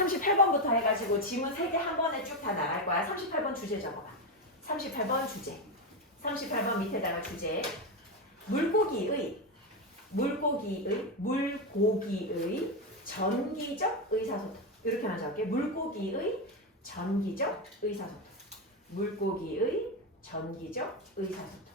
38번부터 해가지고 지문 3개 한 번에 쭉 다 나갈 거야. 38번 주제 적어봐. 38번 주제. 38번 밑에다가 주제. 물고기의 전기적 의사소통. 이렇게만 적을게. 물고기의 전기적 의사소통. 물고기의 전기적 의사소통.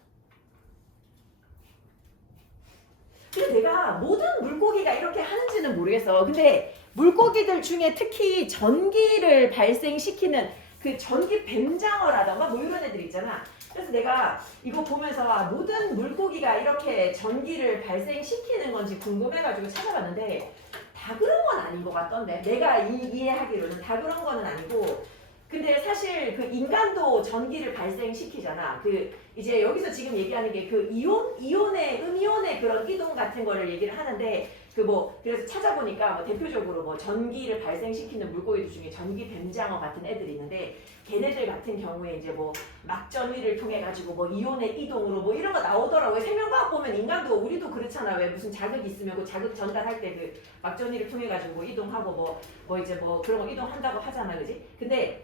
근데 내가 모든 물고기가 이렇게 하는지는 모르겠어. 근데 물고기들 중에 특히 전기를 발생시키는 그 전기 뱀장어라던가 뭐 이런 애들 있잖아. 그래서 내가 이거 보면서 모든 물고기가 이렇게 전기를 발생시키는 건지 궁금해가지고 찾아봤는데 다 그런 건 아닌 것 같던데. 내가 이해하기로는 다 그런 거는 아니고, 근데 사실 그 인간도 전기를 발생시키잖아. 그 이제 여기서 지금 얘기하는 게 그 음이온의 그런 이동 같은 거를 얘기를 하는데, 그 뭐 그래서 찾아보니까 뭐 대표적으로 뭐 전기를 발생시키는 물고기들 중에 전기 뱀장어 같은 애들이 있는데, 걔네들 같은 경우에 이제 뭐 막전위를 통해 가지고 뭐 이온의 이동으로 뭐 이런 거 나오더라고요. 생명과학 보면 인간도 우리도 그렇잖아. 왜 무슨 자극이 있으면 그 자극 전달할 때 그 막전위를 통해 가지고 뭐 이동하고 뭐 이제 뭐 그런 거 이동한다고 하잖아, 그지? 근데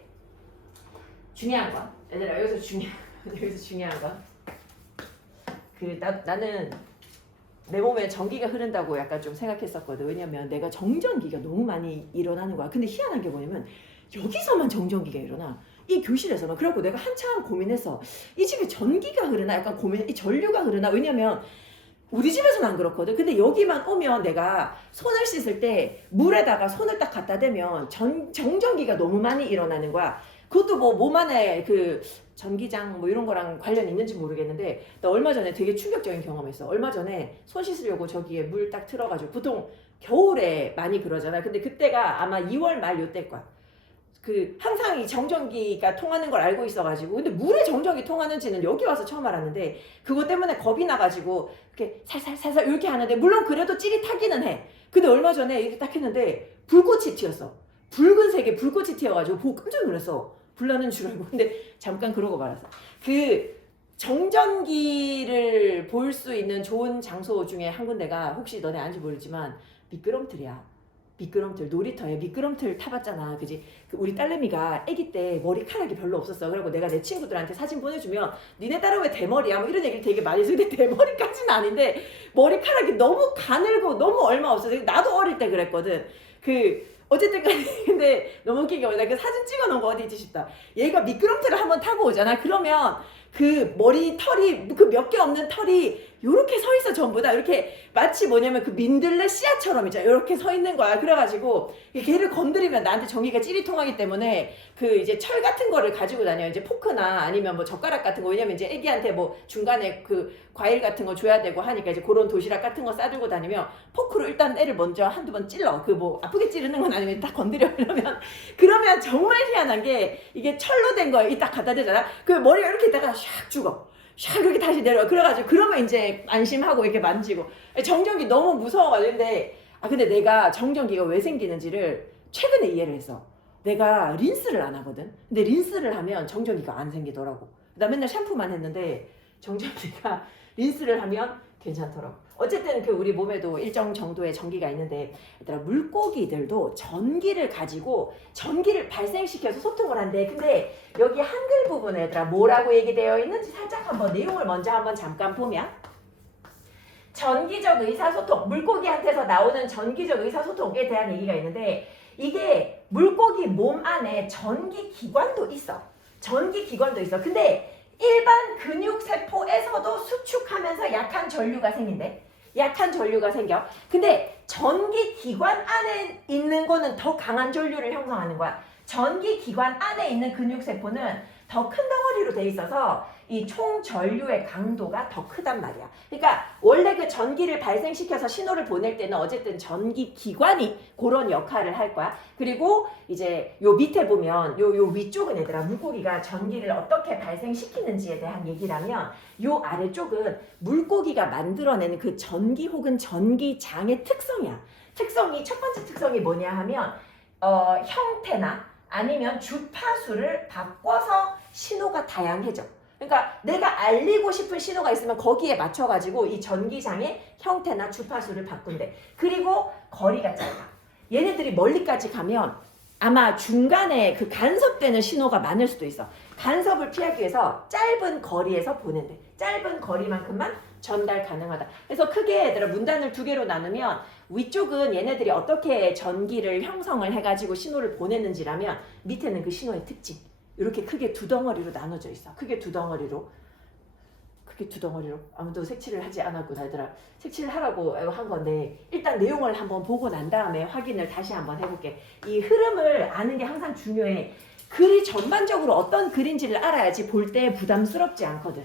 중요한 건, 얘들아 여기서 중요한 건, 그 나는 내 몸에 전기가 흐른다고 약간 좀 생각했었거든. 왜냐면 내가 정전기가 너무 많이 일어나는 거야. 근데 희한한 게 뭐냐면 여기서만 정전기가 일어나. 이 교실에서만. 그래갖고 내가 한참 고민했어. 이 집에 전기가 흐르나? 약간 이 전류가 흐르나? 왜냐면 우리 집에서는 안 그렇거든. 근데 여기만 오면 내가 손을 씻을 때 물에다가 손을 딱 갖다 대면 정전기가 너무 많이 일어나는 거야. 그것도 뭐 몸 안에 그 전기장 뭐 이런 거랑 관련 있는지 모르겠는데, 나 얼마 전에 되게 충격적인 경험했어. 얼마 전에 손 씻으려고 저기에 물 딱 틀어가지고, 보통 겨울에 많이 그러잖아. 근데 그때가 아마 2월 말 요때일 거야. 그 항상 이 정전기가 통하는 걸 알고 있어가지고, 근데 물에 정전기 통하는지는 여기 와서 처음 알았는데, 그것 때문에 겁이 나가지고 이렇게 살살 이렇게 하는데, 물론 그래도 찌릿하기는 해. 근데 얼마 전에 이렇게 딱 했는데 불꽃이 튀었어. 붉은색의 불꽃이 튀어가지고 보고 깜짝 놀랐어. 불나는 줄 알고. 근데 잠깐 그러고 말았어. 그 정전기를 볼 수 있는 좋은 장소 중에 한 군데가, 혹시 너네 아는지 모르지만 미끄럼틀이야. 미끄럼틀, 놀이터에 미끄럼틀 타봤잖아, 그지? 우리 딸내미가 아기 때 머리카락이 별로 없었어. 그래고 내가 내 친구들한테 사진 보내주면 니네 딸은 왜 대머리야? 뭐 이런 얘기를 되게 많이 해서, 근데 대머리까지는 아닌데 머리카락이 너무 가늘고 너무 얼마 없어서, 나도 어릴 때 그랬거든. 어쨌든 간에 근데 너무 웃긴 게 뭐냐, 그 사진 찍어놓은 거 어디 있지 싶다. 얘가 미끄럼틀을 한번 타고 오잖아. 그러면 그 머리 털이, 그 몇 개 없는 털이 요렇게 서 있어. 전부 다 이렇게 마치 뭐냐면 그 민들레 씨앗처럼 있잖아, 요렇게 서 있는 거야. 그래가지고 걔를 건드리면 나한테 전기가 찌릿통하기 때문에 그 이제 철 같은 거를 가지고 다녀. 이제 포크나 아니면 뭐 젓가락 같은 거. 왜냐면 이제 애기한테 뭐 중간에 그 과일 같은 거 줘야 되고 하니까 이제 그런 도시락 같은 거 싸들고 다니면 포크로 일단 애를 먼저 한두 번 찔러. 그 뭐 아프게 찌르는 건 아니면 딱 건드려. 그러면 정말 희한한 게, 이게 철로 된 거야. 이 딱 갖다 대잖아. 그 머리가 이렇게 있다가 샥 죽어. 샥 이렇게 다시 내려. 그래가지고 그러면 이제 안심하고 이렇게 만지고. 정전기 너무 무서워가지고. 근데 내가 정전기가 왜 생기는지를 최근에 이해를 했어. 내가 린스를 안 하거든. 근데 린스를 하면 정전기가 안 생기더라고. 나 맨날 샴푸만 했는데 정전기가 린스를 하면 괜찮더라고. 어쨌든 그 우리 몸에도 일정 정도의 전기가 있는데, 얘들아 물고기들도 전기를 가지고 전기를 발생시켜서 소통을 한대. 근데 여기 한글 부분에 얘들아 뭐라고 얘기되어 있는지 살짝 한번 내용을 먼저 한번 잠깐 보면, 전기적 의사소통, 물고기한테서 나오는 전기적 의사소통에 대한 얘기가 있는데, 이게 물고기 몸 안에 전기기관도 있어. 전기기관도 있어. 근데 일반 근육세포에서도 수축하면서 약한 전류가 생긴대. 약한 전류가 생겨. 근데 전기기관 안에 있는 거는 더 강한 전류를 형성하는 거야. 전기기관 안에 있는 근육세포는 더 큰 덩어리로 돼 있어서 이 총 전류의 강도가 더 크단 말이야. 그러니까 원래 그 전기를 발생시켜서 신호를 보낼 때는 어쨌든 전기기관이 그런 역할을 할 거야. 그리고 이제 요 밑에 보면 요 위쪽은 얘들아 물고기가 전기를 어떻게 발생시키는지에 대한 얘기라면, 요 아래쪽은 물고기가 만들어내는 그 전기 혹은 전기장의 특성이야. 특성이, 첫 번째 특성이 뭐냐 하면 형태나 아니면 주파수를 바꿔서 신호가 다양해져. 그러니까 내가 알리고 싶은 신호가 있으면 거기에 맞춰가지고 이 전기장의 형태나 주파수를 바꾼대. 그리고 거리가 짧아. 얘네들이 멀리까지 가면 아마 중간에 그 간섭되는 신호가 많을 수도 있어. 간섭을 피하기 위해서 짧은 거리에서 보낸대. 짧은 거리만큼만 전달 가능하다. 그래서 크게 얘들아 문단을 두 개로 나누면 위쪽은 얘네들이 어떻게 전기를 형성을 해가지고 신호를 보내는지라면 밑에는 그 신호의 특징. 이렇게 크게 두 덩어리로 나눠져 있어. 크게 두 덩어리로. 아무도 색칠을 하지 않았구나 얘들아. 색칠을 하라고 한 건데 일단 내용을 한번 보고 난 다음에 확인을 다시 한번 해볼게. 이 흐름을 아는 게 항상 중요해. 글이 전반적으로 어떤 글인지를 알아야지 볼 때 부담스럽지 않거든.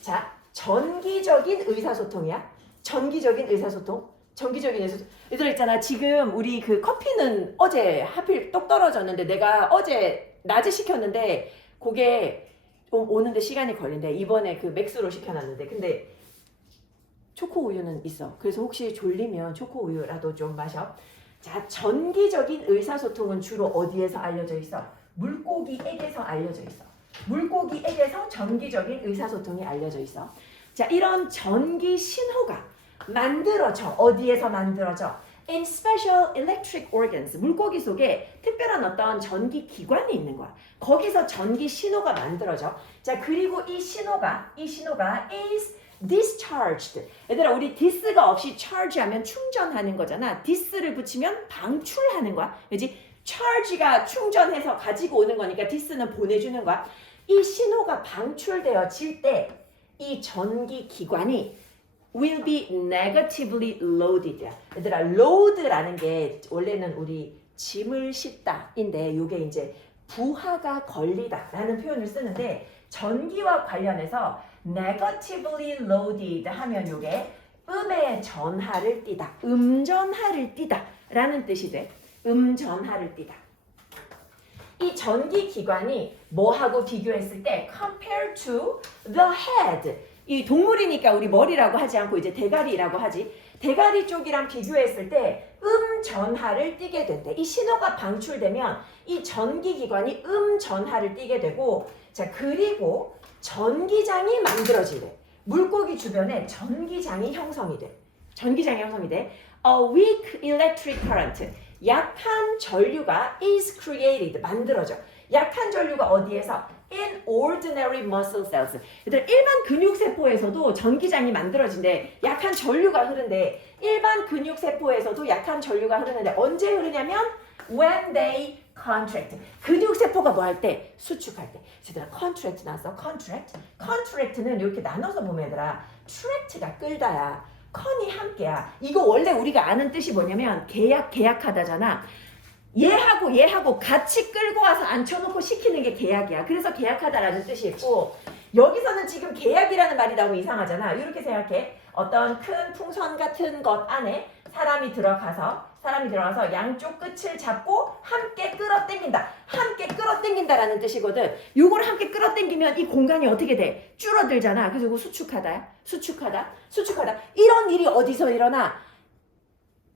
자, 전기적인 의사소통이야. 전기적인 의사소통. 얘들아 있잖아. 지금 우리 그 커피는 어제 하필 똑 떨어졌는데 내가 어제 낮에 시켰는데 그게 오는데 시간이 걸린대. 이번에 그 맥스로 시켜놨는데 근데 초코 우유는 있어. 그래서 혹시 졸리면 초코 우유라도 좀 마셔. 자, 전기적인 의사소통은 주로 어디에서 알려져 있어? 물고기에게서 알려져 있어. 물고기에게서 전기적인 의사소통이 알려져 있어. 자, 이런 전기 신호가 만들어져. 어디에서 만들어져? In special electric organs. 물고기 속에 특별한 어떤 전기 기관이 있는 거야. 거기서 전기 신호가 만들어져. 자, 그리고 이 신호가 is discharged. 얘들아, 우리 this가 없이 charge하면 충전하는 거잖아. this를 붙이면 방출하는 거야. 그지? charge가 충전해서 가지고 오는 거니까 this는 보내주는 거야. 이 신호가 방출되어질 때 이 전기 기관이 will be negatively loaded. 얘들아, load라는 게 원래는 우리 짐을 싣다인데 이게 이제 부하가 걸리다 라는 표현을 쓰는데 전기와 관련해서 negatively loaded 하면 이게 음의 전하를 띠다. 음전하를 띠다 라는 뜻이 돼. 음전하를 띠다. 이 전기 기관이 뭐하고 비교했을 때 compared to the head. 이 동물이니까 우리 머리라고 하지 않고 이제 대가리라고 하지. 대가리 쪽이랑 비교했을 때 음전하를 띠게 된대. 이 신호가 방출되면 이 전기기관이 음전하를 띠게 되고, 자, 그리고 전기장이 만들어지래. 물고기 주변에 전기장이 형성이 돼. 전기장이 형성이 돼. A weak electric current. 약한 전류가 is created. 만들어져. 약한 전류가 어디에서? In ordinary muscle cells. 얘들 일반 근육세포에서도 전기장이 만들어진대. 약한 전류가 흐른대. 일반 근육세포에서도 약한 전류가 흐르는데 언제 흐르냐면 when they contract. 근육세포가 뭐 할 때? 수축할 때. 얘들아 contract 나왔어. contract는 이렇게 나눠서 보면 얘들아 tract가 끌다야. con이 함께야. 이거 원래 우리가 아는 뜻이 뭐냐면 계약하다잖아. 얘하고 같이 끌고 와서 앉혀놓고 시키는 게 계약이야. 그래서 계약하다라는 뜻이 있고, 여기서는 지금 계약이라는 말이 나오면 이상하잖아. 이렇게 생각해. 어떤 큰 풍선 같은 것 안에 사람이 들어가서 양쪽 끝을 잡고 함께 끌어당긴다. 함께 끌어당긴다라는 뜻이거든. 요걸 함께 끌어당기면 이 공간이 어떻게 돼? 줄어들잖아. 그래서 이거 수축하다. 이런 일이 어디서 일어나?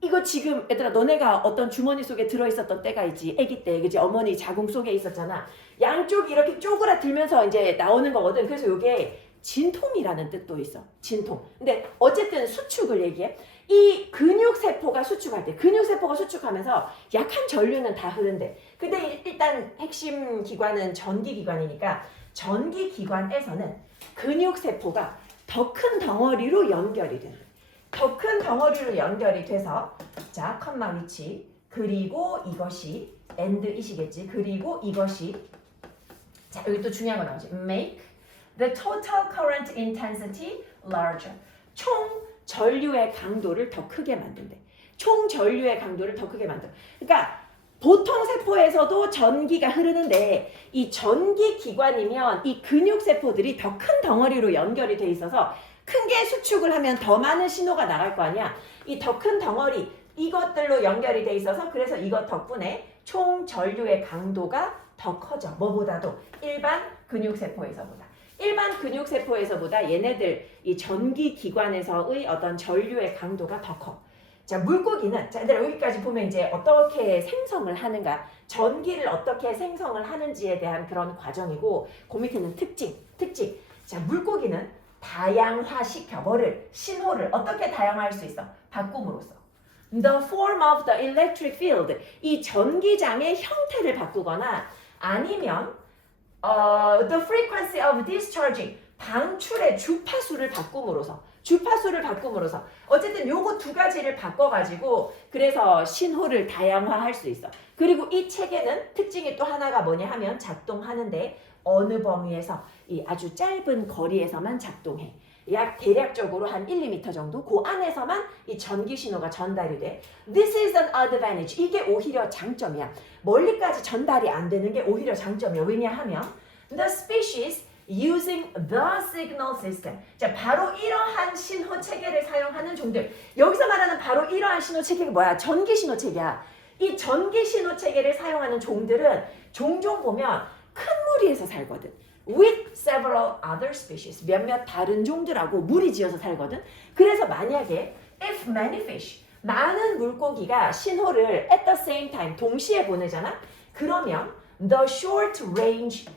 이거 지금 얘들아 너네가 어떤 주머니 속에 들어있었던 때가 있지. 아기 때 그지? 어머니 자궁 속에 있었잖아. 양쪽이 이렇게 쪼그라들면서 이제 나오는 거거든. 그래서 이게 진통이라는 뜻도 있어. 진통. 근데 어쨌든 수축을 얘기해. 이 근육세포가 수축할 때 근육세포가 수축하면서 약한 전류는 다 흐른대. 근데 일단 핵심 기관은 전기기관이니까 전기기관에서는 근육세포가 더 큰 덩어리로 연결이 된대. 더 큰 덩어리로 연결이 돼서 자 컴마 위치 그리고 이것이 and이시겠지. 그리고 이것이 자 여기 또 중요한 거 나오지. make the total current intensity larger. 총 전류의 강도를 더 크게 만든대. 총 전류의 강도를 더 크게 만들어. 그러니까 보통 세포에서도 전기가 흐르는데 이 전기 기관이면 이 근육 세포들이 더 큰 덩어리로 연결이 돼 있어서 큰 게 수축을 하면 더 많은 신호가 나갈 거 아니야. 이 더 큰 덩어리 이것들로 연결이 돼 있어서 그래서 이것 덕분에 총 전류의 강도가 더 커져. 뭐보다도 일반 근육세포에서보다. 일반 근육세포에서보다 얘네들 이 전기기관에서의 어떤 전류의 강도가 더 커. 자, 물고기는 자, 얘들아 여기까지 보면 이제 어떻게 생성을 하는가, 전기를 어떻게 생성을 하는지에 대한 그런 과정이고, 그 밑에는 특징. 자, 물고기는 다양화시켜. 뭐를? 신호를 어떻게 다양화할 수 있어? 바꿈으로써. the form of the electric field. 이 전기장의 형태를 바꾸거나 아니면 the frequency of discharging. 방출의 주파수를 바꿈으로써 어쨌든 요거 두 가지를 바꿔가지고 그래서 신호를 다양화할 수 있어. 그리고 이 체계는 특징이 또 하나가 뭐냐 하면 작동하는데 어느 범위에서 이 아주 짧은 거리에서만 작동해. 약 대략적으로 한 1, 2m 정도 그 안에서만 이 전기 신호가 전달이 돼. This is an advantage. 이게 오히려 장점이야. 멀리까지 전달이 안 되는 게 오히려 장점이야. 왜냐하면 the species using the signal system. 자, 바로 이러한 신호 체계를 사용하는 종들. 여기서 말하는 바로 이러한 신호 체계가 뭐야? 전기 신호 체계야. 이 전기 신호 체계를 사용하는 종들은 종종 보면 큰 무리에서 살거든. With several other species. 몇몇 다른 종들하고 무리지어서 살거든. 그래서 만약에 if many fish. 많은 물고기가 신호를 at the same time 동시에 보내잖아. 그러면 the short range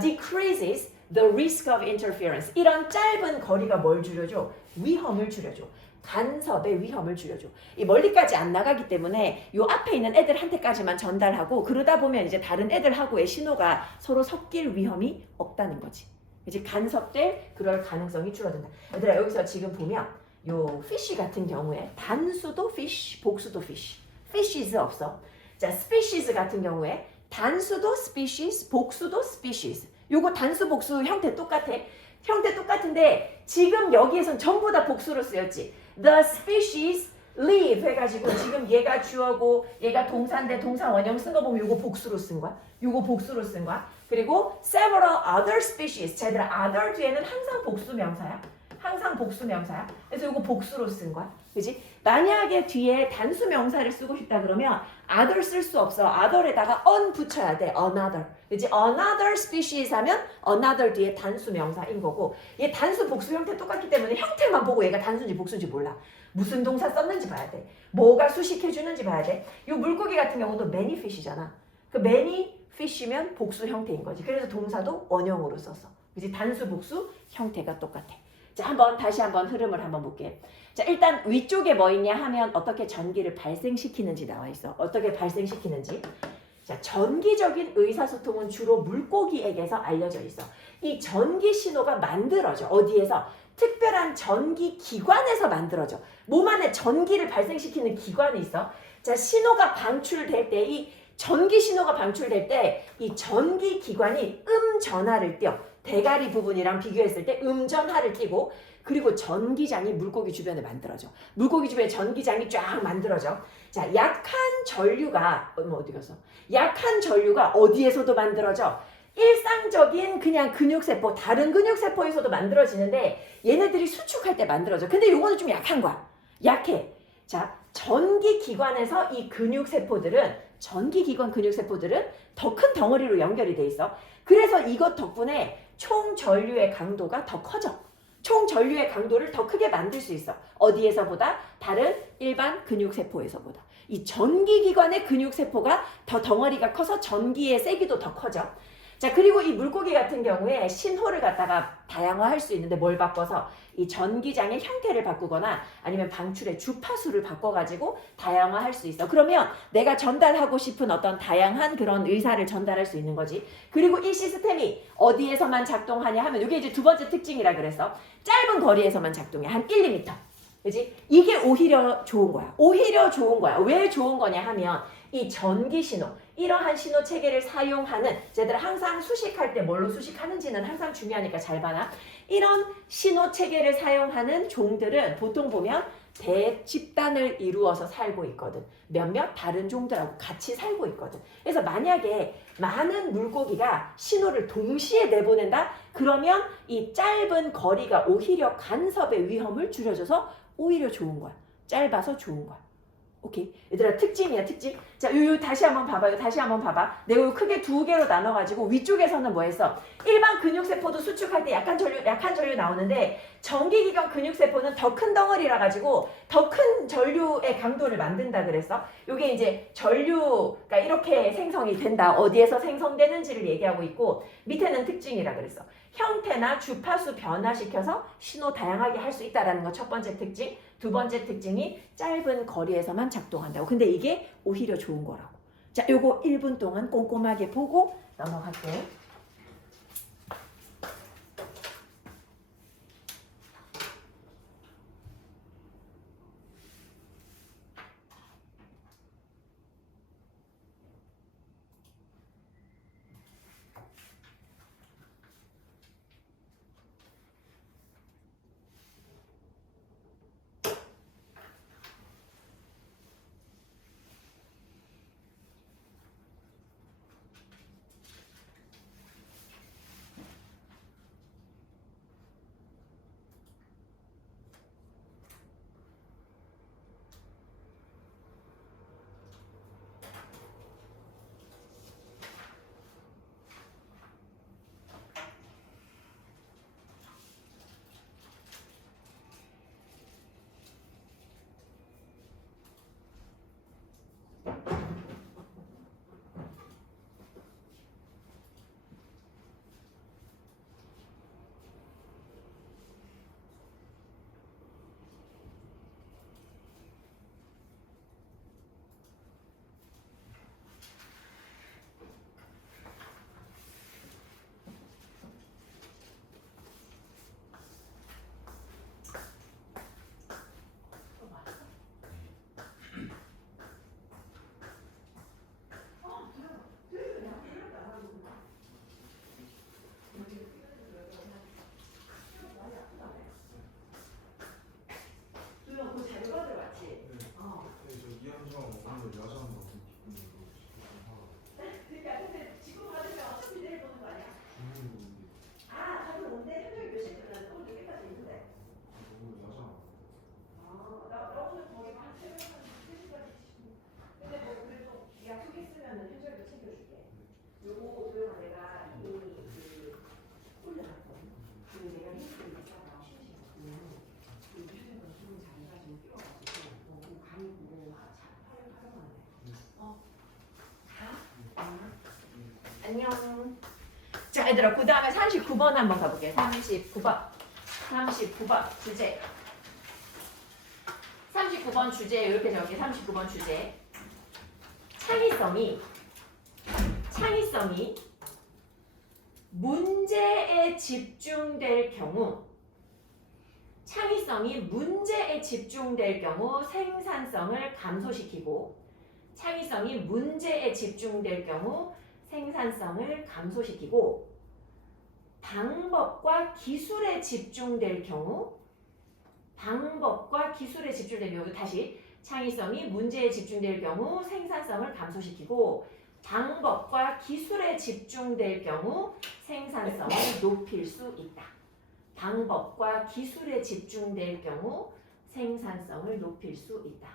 decreases the risk of interference. 이런 짧은 거리가 뭘 줄여줘? 위험을 줄여줘. 간섭의 위험을 줄여줘. 이 멀리까지 안 나가기 때문에 요 앞에 있는 애들한테까지만 전달하고 그러다 보면 이제 다른 애들하고의 신호가 서로 섞일 위험이 없다는 거지. 이제 간섭될 그럴 가능성이 줄어든다. 얘들아 여기서 지금 보면 요 fish 같은 경우에 단수도 fish, 복수도 fish. fishes 없어. 자, species 같은 경우에 단수도 species, 복수도 species. 요거 단수 복수 형태 똑같아. 형태 똑같은데 지금 여기에선 전부 다 복수로 쓰였지. The species live 해가지고 지금 얘가 주어고 얘가 동사인데 동사 원형 쓴 거 보면 요거 복수로 쓴 거야. 요거 복수로 쓴 거야. 그리고 several other species. 자, 얘들아 other 뒤에는 항상 복수 명사야. 항상 복수 명사야. 그래서 요거 복수로 쓴 거야. 그지? 만약에 뒤에 단수 명사를 쓰고 싶다 그러면 other 쓸 수 없어. other에다가 on 붙여야 돼. another. 그지? another species 하면 another 뒤에 단수 명사인 거고 얘 단수 복수 형태 똑같기 때문에 형태만 보고 얘가 단수인지 복수인지 몰라. 무슨 동사 썼는지 봐야 돼. 뭐가 수식해주는지 봐야 돼. 요 물고기 같은 경우도 many fish잖아. 그 many fish면 복수 형태인 거지. 그래서 동사도 원형으로 썼어. 그지? 단수 복수 형태가 똑같아. 자, 다시 한번 흐름을 한번 볼게. 자, 일단 위쪽에 뭐 있냐 하면 어떻게 전기를 발생시키는지 나와 있어. 어떻게 발생시키는지. 자, 전기적인 의사소통은 주로 물고기에게서 알려져 있어. 이 전기 신호가 만들어져. 어디에서? 특별한 전기 기관에서 만들어져. 몸 안에 전기를 발생시키는 기관이 있어. 자, 신호가 방출될 때 이 전기 신호가 방출될 때 이 전기 기관이 전하를 띄워. 대가리 부분이랑 비교했을 때 전하를 띄고 그리고 전기장이 물고기 주변에 만들어져. 물고기 주변에 전기장이 쫙 만들어져. 자, 약한 전류가 어디 갔어? 약한 전류가 어디에서도 만들어져? 일상적인 그냥 근육세포, 다른 근육세포에서도 만들어지는데 얘네들이 수축할 때 만들어져. 근데 요거는 좀 약한 거야. 약해. 자, 전기기관에서 이 전기기관 근육세포들은 더 큰 덩어리로 연결이 돼 있어. 그래서 이것 덕분에 총 전류의 강도가 더 커져. 총 전류의 강도를 더 크게 만들 수 있어. 어디에서보다? 다른 일반 근육세포에서보다. 이 전기기관의 근육세포가 더 덩어리가 커서 전기의 세기도 더 커져. 자, 그리고 이 물고기 같은 경우에 신호를 갖다가 다양화할 수 있는데 뭘 바꿔서 이 전기장의 형태를 바꾸거나 아니면 방출의 주파수를 바꿔가지고 다양화할 수 있어. 그러면 내가 전달하고 싶은 어떤 다양한 그런 의사를 전달할 수 있는 거지. 그리고 이 시스템이 어디에서만 작동하냐 하면 이게 이제 두 번째 특징이라 그랬어. 짧은 거리에서만 작동해. 한 1, 2m. 그지? 이게 오히려 좋은 거야. 오히려 좋은 거야. 왜 좋은 거냐 하면 이 전기 신호, 이러한 신호 체계를 사용하는, 쟤들 항상 수식할 때 뭘로 수식하는지는 항상 중요하니까 잘 봐라. 이런 신호 체계를 사용하는 종들은 보통 보면 대집단을 이루어서 살고 있거든. 몇몇 다른 종들하고 같이 살고 있거든. 그래서 만약에 많은 물고기가 신호를 동시에 내보낸다? 그러면 이 짧은 거리가 오히려 간섭의 위험을 줄여줘서 오히려 좋은 거야. 짧아서 좋은 거야. 오케이. 얘들아, 특징이야, 특징. 자, 요 다시 한번 봐봐요. 다시 한번 봐봐. 내가 요 크게 두 개로 나눠가지고 위쪽에서는 뭐 했어? 일반 근육세포도 수축할 때 약한 전류 나오는데 전기기관 근육세포는 더 큰 덩어리라 가지고 더 큰 전류의 강도를 만든다 그랬어. 요게 이제 전류가 이렇게 생성이 된다. 어디에서 생성되는지를 얘기하고 있고 밑에는 특징이라 그랬어. 형태나 주파수 변화시켜서 신호 다양하게 할 수 있다라는 거 첫 번째 특징. 두 번째 특징이 짧은 거리에서만 작동한다고. 근데 이게 오히려 좋은 거라고. 자, 요거 1분 동안 꼼꼼하게 보고 넘어갈게요. 안녕. 자, 얘들아, 그 다음에 39번 한번 가볼게요. 39번 주제. 39번 주제 이렇게 적을게. 39번 주제. 창의성이 문제에 집중될 경우, 창의성이 문제에 집중될 경우 생산성을 감소시키고, 창의성이 문제에 집중될 경우 생산성을 감소시키고, 방법과 기술에 집중될 경우, 다시 창의성이 문제에 집중될 경우 생산성을 감소시키고, 방법과 기술에 집중될 경우 생산성을 높일 수 있다. 방법과 기술에 집중될 경우 생산성을 높일 수 있다.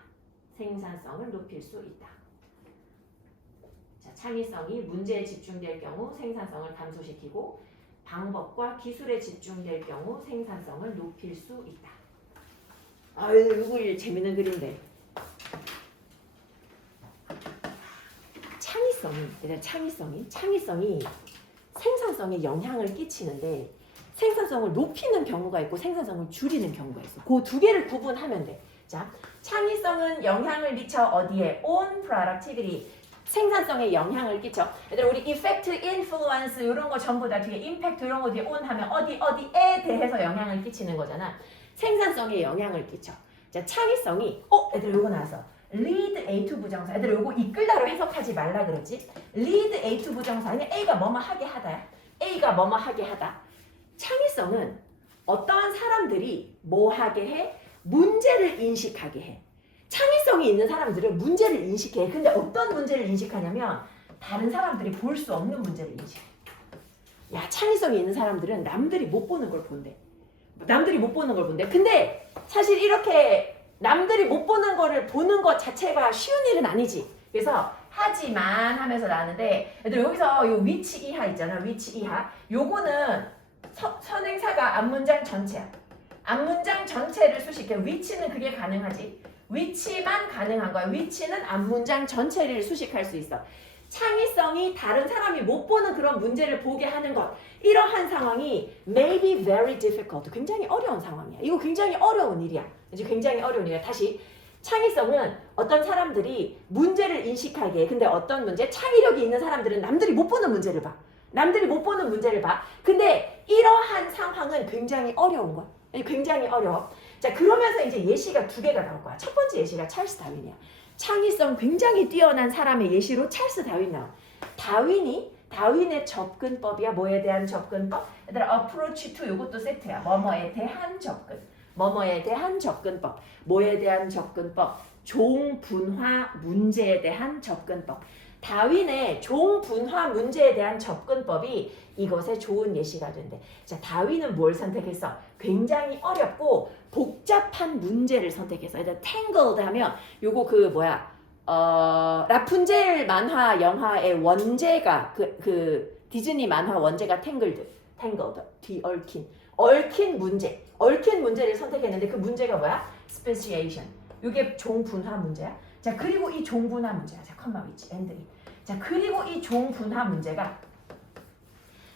자, 창의성이 문제에 집중될 경우 생산성을 감소시키고, 방법과 기술에 집중될 경우 생산성을 높일 수 있다. 아유, 이거 재밌는 글인데. 창의성이 생산성에 영향을 끼치는데 생산성을 높이는 경우가 있고 생산성을 줄이는 경우가 있어. 그 두 개를 구분하면 돼. 자, 창의성은 영향을 미쳐 어디에? On productivity. 생산성에 영향을 끼쳐. 얘들아, 우리 effect, influence 이런 거 전부 다 뒤에 impact 이런 거 뒤에 on 하면 어디에 대해서 영향을 끼치는 거잖아. 생산성에 영향을 끼쳐. 자, 창의성이 얘들아, 요거 나왔어. lead A2 부정사. 얘들아, 요거 이끌다로 해석하지 말라 그랬지? lead A2 부정사는 A가 뭐뭐 하게 하다. A가 뭐뭐 하게 하다. 창의성은 어떠한 사람들이 뭐 하게 해? 문제를 인식하게 해. 창의성이 있는 사람들은 문제를 인식해. 근데 어떤 문제를 인식하냐면 다른 사람들이 볼 수 없는 문제를 인식해. 야, 창의성이 있는 사람들은 남들이 못 보는 걸 본대. 근데 사실 이렇게 남들이 못 보는 거를 보는 것 자체가 쉬운 일은 아니지. 그래서 하지만 하면서 나왔는데, 얘들 여기서 요 위치 이하 있잖아. 위치 이하. 요거는 선행사가 앞문장 전체야. 앞문장 전체를 수식해. 위치는 그게 가능하지. 위치만 가능한 거야. 위치는 앞문장 전체를 수식할 수 있어. 창의성이 다른 사람이 못 보는 그런 문제를 보게 하는 것. 이러한 상황이 may be very difficult. 굉장히 어려운 상황이야. 이거 굉장히 어려운 일이야. 이제 굉장히 어려운 이유야. 다시 창의성은 어떤 사람들이 문제를 인식하기에 근데 어떤 문제 창의력이 있는 사람들은 남들이 못 보는 문제를 봐. 남들이 못 보는 문제를 봐. 근데 이러한 상황은 굉장히 어려운 거야. 굉장히 어려워. 자 그러면서 이제 예시가 두 개가 나올 거야. 첫 번째 예시가 찰스 다윈이야. 창의성 굉장히 뛰어난 사람의 예시로 찰스 다윈 나와. 다윈의 접근법이야. 뭐에 대한 접근법? 얘들아 approach to 요것도 세트야. 뭐뭐에 대한 접근. 뭐뭐에 대한 접근법. 뭐에 대한 접근법? 종분화 문제에 대한 접근법. 다윈의 종분화 문제에 대한 접근법이 이것의 좋은 예시가 된대. 자, 다윈은 뭘 선택했어? 굉장히 어렵고 복잡한 문제를 선택했어. 일단 tangled 하면 요거 그 뭐야? 라푼젤 만화 영화의 원제가 그 디즈니 만화 원제가 tangled, 얽힌 문제를 선택했는데 그 문제가 뭐야? speciation. 이게 종분화 문제야. 자 그리고 이 종분화 문제야. 자 컴마 위치 엔드리. 자 그리고 이 종분화 문제가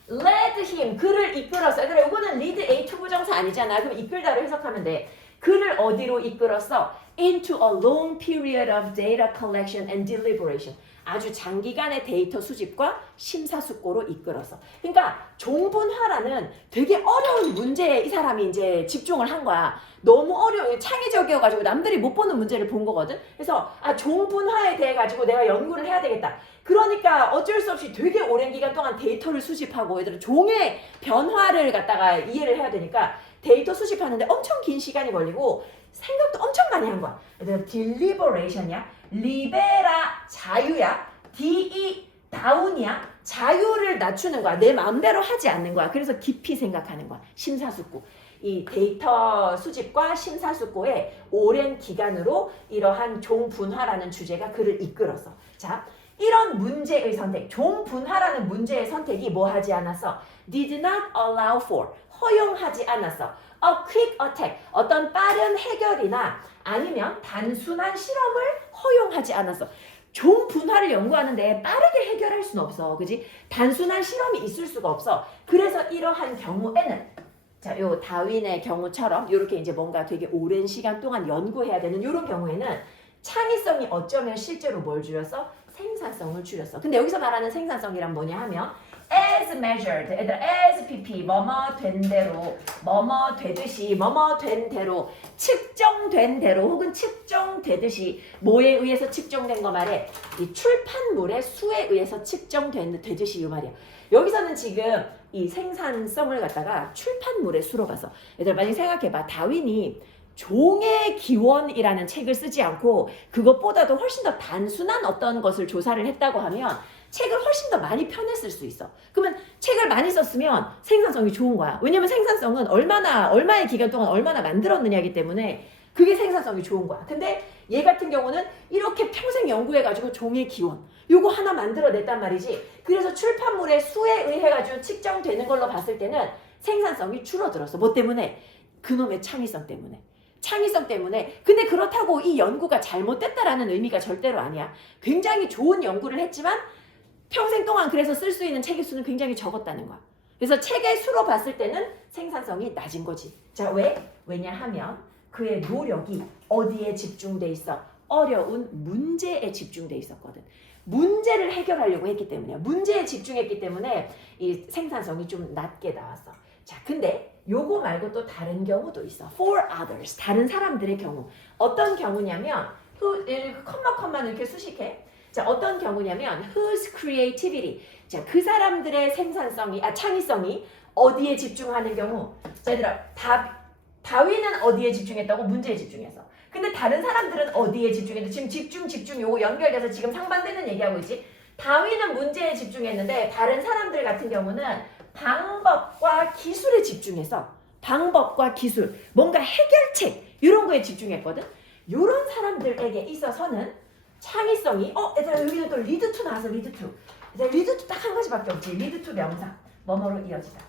led him 그를 이끌었어. 얘들아 이거는 lead A 투부정사 아니잖아. 그럼 이끌다로 해석하면 돼. 그를 어디로 이끌었어? Into a long period of data collection and deliberation. 아주 장기간의 데이터 수집과 심사숙고로 이끌어서. 그러니까 종분화라는 되게 어려운 문제에 이 사람이 이제 집중을 한 거야. 너무 어려워. 창의적이어가지고 남들이 못 보는 문제를 본 거거든. 그래서 종분화에 대해 가지고 내가 연구를 해야 되겠다. 그러니까 어쩔 수 없이 되게 오랜 기간 동안 데이터를 수집하고 얘들은 종의 변화를 갖다가 이해를 해야 되니까 데이터 수집하는데 엄청 긴 시간이 걸리고 생각도 엄청 많이 한 거야. 얘들아 deliberation이야. 리베라 자유야. DE 다운이야. 자유를 낮추는 거야. 내 마음대로 하지 않는 거야. 그래서 깊이 생각하는 거야. 심사숙고. 이 데이터 수집과 심사숙고의 오랜 기간으로 이러한 종분화라는 주제가 그를 이끌었어. 자, 이런 문제의 선택, 종분화라는 문제의 선택이 뭐 하지 않았어? Did not allow for, 허용하지 않았어. A quick attack, 어떤 빠른 해결이나 아니면 단순한 실험을 허용하지 않았어. 종분화를 연구하는데 빠르게 해결할 수는 없어. 그지? 단순한 실험이 있을 수가 없어. 그래서 이러한 경우에는 자, 요 다윈의 경우처럼 이렇게 이제 뭔가 되게 오랜 시간 동안 연구해야 되는 이런 경우에는 창의성이 어쩌면 실제로 뭘 줄였어? 생산성을 줄였어. 근데 여기서 말하는 생산성이란 뭐냐 하면 as measured, 얘들아 as pp, 뭐뭐 된 대로, 뭐뭐 되듯이, 뭐뭐 된 대로, 측정된 대로 혹은 측정되듯이 뭐에 의해서 측정된 거 말해? 이 출판물의 수에 의해서 측정되듯이 이 말이야. 여기서는 지금 이 생산성을 갖다가 출판물의 수로 봐서 얘들아 많이 생각해봐. 다윈이 종의 기원이라는 책을 쓰지 않고 그것보다도 훨씬 더 단순한 어떤 것을 조사를 했다고 하면 책을 훨씬 더 많이 펴냈을 수 있어. 그러면 책을 많이 썼으면 생산성이 좋은 거야. 왜냐면 생산성은 얼마의 기간 동안 얼마나 만들었느냐기 때문에 그게 생산성이 좋은 거야. 근데 얘 같은 경우는 이렇게 평생 연구해가지고 종의 기원 요거 하나 만들어냈단 말이지. 그래서 출판물의 수에 의해 가지고 측정되는 걸로 봤을 때는 생산성이 줄어들었어. 뭐 때문에? 그놈의 창의성 때문에. 창의성 때문에. 근데 그렇다고 이 연구가 잘못됐다라는 의미가 절대로 아니야. 굉장히 좋은 연구를 했지만 평생 동안 그래서 쓸 수 있는 책의 수는 굉장히 적었다는 거야. 그래서 책의 수로 봤을 때는 생산성이 낮은 거지. 자, 왜? 왜냐하면 그의 노력이 어디에 집중돼 있어? 어려운 문제에 집중돼 있었거든. 문제를 해결하려고 했기 때문에, 문제에 집중했기 때문에 이 생산성이 좀 낮게 나왔어. 자, 근데 요거 말고 또 다른 경우도 있어. For others, 다른 사람들의 경우. 어떤 경우냐면 컴마만 이렇게 수식해. 자, 어떤 경우냐면 whose creativity. 자, 그 사람들의 창의성이 어디에 집중하는 경우? 자, 얘들아, 다윈은 어디에 집중했다고? 문제에 집중했어. 근데 다른 사람들은 어디에 집중했는데 지금 집중 요거 연결돼서 지금 상반되는 얘기하고 있지. 다윈은 문제에 집중했는데 다른 사람들 같은 경우는 방법과 기술에 집중해서 방법과 기술, 뭔가 해결책 이런 거에 집중했거든. 이런 사람들에게 있어서는 창의성이 얘들아 여기는 또 lead to 나와서 lead to. lead to 딱 한 가지밖에 없지. lead to 명사. 뭐뭐로 이어지다.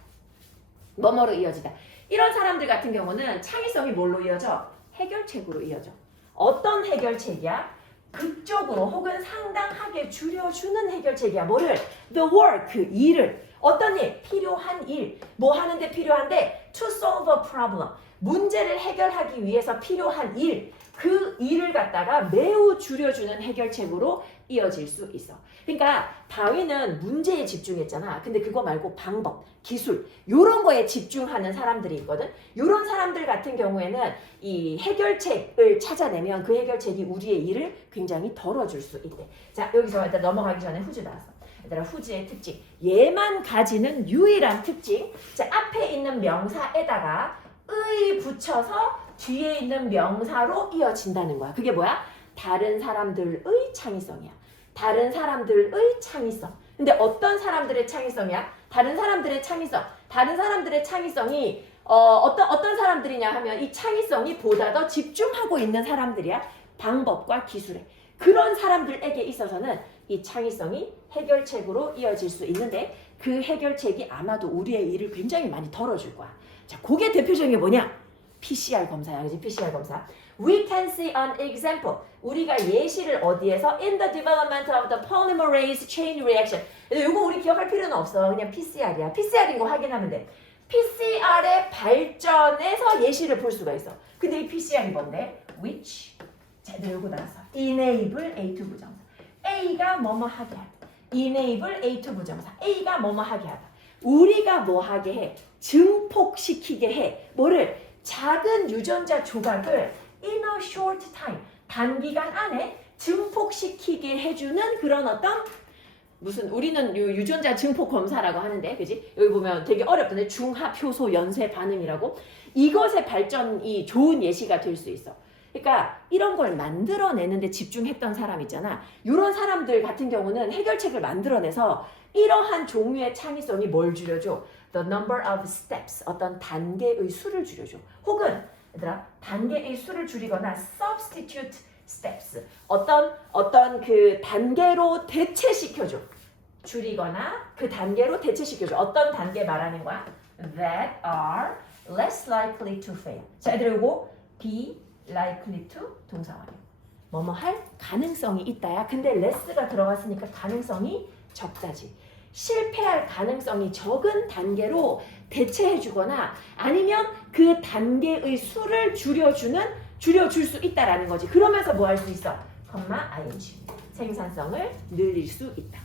뭐뭐로 이어지다. 이런 사람들 같은 경우는 창의성이 뭘로 이어져? 해결책으로 이어져. 어떤 해결책이야? 극적으로 혹은 상당하게 줄여주는 해결책이야. 뭐를? The work, 일을. 어떤 일? 필요한 일. 뭐 하는데 필요한데? to solve a problem. 문제를 해결하기 위해서 필요한 일, 그 일을 갖다가 매우 줄여주는 해결책으로 이어질 수 있어. 그러니까 다윈은 문제에 집중했잖아. 근데 그거 말고 방법, 기술 이런 거에 집중하는 사람들이 있거든. 이런 사람들 같은 경우에는 이 해결책을 찾아내면 그 해결책이 우리의 일을 굉장히 덜어줄 수 있대. 자, 여기서 일단 넘어가기 전에 후즈 나왔어. 얘들아, 후즈의 특징. 얘만 가지는 유일한 특징. 자, 앞에 있는 명사에다가 의 붙여서 뒤에 있는 명사로 이어진다는 거야. 그게 뭐야? 다른 사람들의 창의성이야. 다른 사람들의 창의성. 근데 어떤 사람들의 창의성이야? 다른 사람들의 창의성. 다른 사람들의 창의성이 어떤 사람들이냐 하면 이 창의성이 보다 더 집중하고 있는 사람들이야. 방법과 기술에. 그런 사람들에게 있어서는 이 창의성이 해결책으로 이어질 수 있는데 그 해결책이 아마도 우리의 일을 굉장히 많이 덜어줄 거야. 자, 그게 대표적인 게 뭐냐? PCR 검사야. 그지? PCR 검사. We can see an example. 우리가 예시를 어디에서? In the development of the polymerase chain reaction. 이거 우리 기억할 필요는 없어. 그냥 PCR이야. PCR인 거 확인하면 돼. PCR의 발전에서 예시를 볼 수가 있어. 근데 이 PCR이 뭔데? Which. 자, 이거 나왔어. Enable A2 부정사. A가 뭐뭐 하게 하다. Enable A2 부정사. A가 뭐뭐 하게 하다. 우리가 뭐 하게 해? 증폭시키게 해. 뭐를? 작은 유전자 조각을 in a short time, 단기간 안에 증폭시키게 해주는 그런 어떤 무슨 우리는 유전자 증폭 검사라고 하는데, 그지? 여기 보면 되게 어렵던데 중합 효소 연쇄 반응이라고. 이것의 발전이 좋은 예시가 될 수 있어. 그러니까 이런 걸 만들어내는데 집중했던 사람 있잖아. 이런 사람들 같은 경우는 해결책을 만들어내서 이러한 종류의 창의성이 뭘 줄여줘? The number of steps, 어떤 단계의 수를 줄여줘. 혹은 얘들아, 단계의 수를 줄이거나 substitute steps, 어떤 그 단계로 대체시켜줘. 줄이거나 그 단계로 대체시켜줘. 어떤 단계 말하는 거야? That are less likely to fail. 자, 얘들아, 이거 be likely to 동사원이야. 뭐뭐 할 가능성이 있다야. 근데 less가 들어갔으니까 가능성이 적다지. 실패할 가능성이 적은 단계로 대체해주거나 아니면 그 단계의 수를 줄여줄 수 있다라는 거지. 그러면서 뭐 할 수 있어? ing. 생산성을 늘릴 수 있다.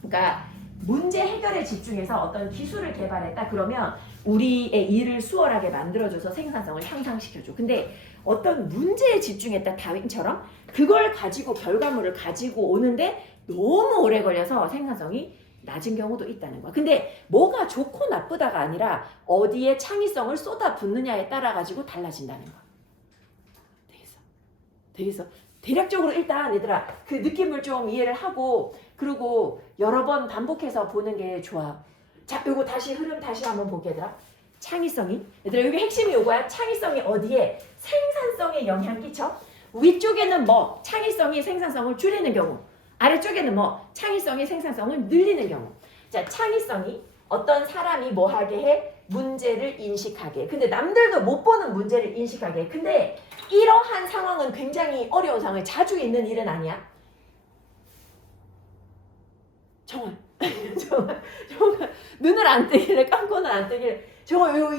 그러니까 문제 해결에 집중해서 어떤 기술을 개발했다 그러면 우리의 일을 수월하게 만들어줘서 생산성을 향상시켜줘. 근데 어떤 문제에 집중했다 다윈처럼 그걸 가지고 결과물을 가지고 오는데 너무 오래 걸려서 생산성이 낮은 경우도 있다는 거야. 근데 뭐가 좋고 나쁘다가 아니라 어디에 창의성을 쏟아붓느냐에 따라 가지고 달라진다는 거야. 되겠어? 대략적으로 일단 얘들아 그 느낌을 좀 이해를 하고 그리고 여러 번 반복해서 보는 게 좋아. 자, 요거 다시 흐름 다시 한번 볼게 얘들아. 창의성이 얘들아 여기 핵심이 요거야. 창의성이 어디에? 생산성에 영향 끼쳐. 위쪽에는 뭐 창의성이 생산성을 줄이는 경우, 아래쪽에는 뭐 창의성이 생산성을 늘리는 경우. 자, 창의성이 어떤 사람이 뭐 하게 해? 문제를 인식하게 해. 근데 남들도 못 보는 문제를 인식하게 해. 근데 이러한 상황은 굉장히 어려운 상황에 자주 있는 일은 아니야. 정말 눈을 안 뜨길래 감고는 안 뜨길래 정말 요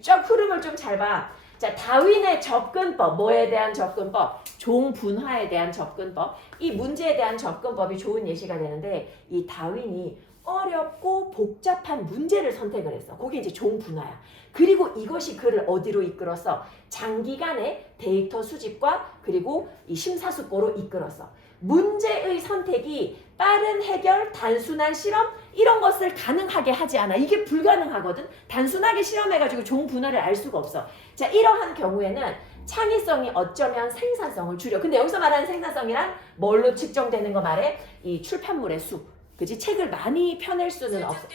쫙 흐름을 좀 잘 봐. 자, 다윈의 접근법, 뭐에 대한 접근법? 종분화에 대한 접근법. 이 문제에 대한 접근법이 좋은 예시가 되는데 이 다윈이 어렵고 복잡한 문제를 선택을 했어. 그게 이제 종분화야. 그리고 이것이 그를 어디로 이끌었어? 장기간의 데이터 수집과 그리고 이 심사숙고로 이끌었어. 문제의 선택이 빠른 해결, 단순한 실험 이런 것을 가능하게 하지 않아. 이게 불가능하거든. 단순하게 실험해가지고 종분화를 알 수가 없어. 자, 이러한 경우에는 창의성이 어쩌면 생산성을 줄여. 근데 여기서 말하는 생산성이란 뭘로 측정되는 거 말해? 이 출판물의 수. 그치? 책을 많이 펴낼 수는 없어.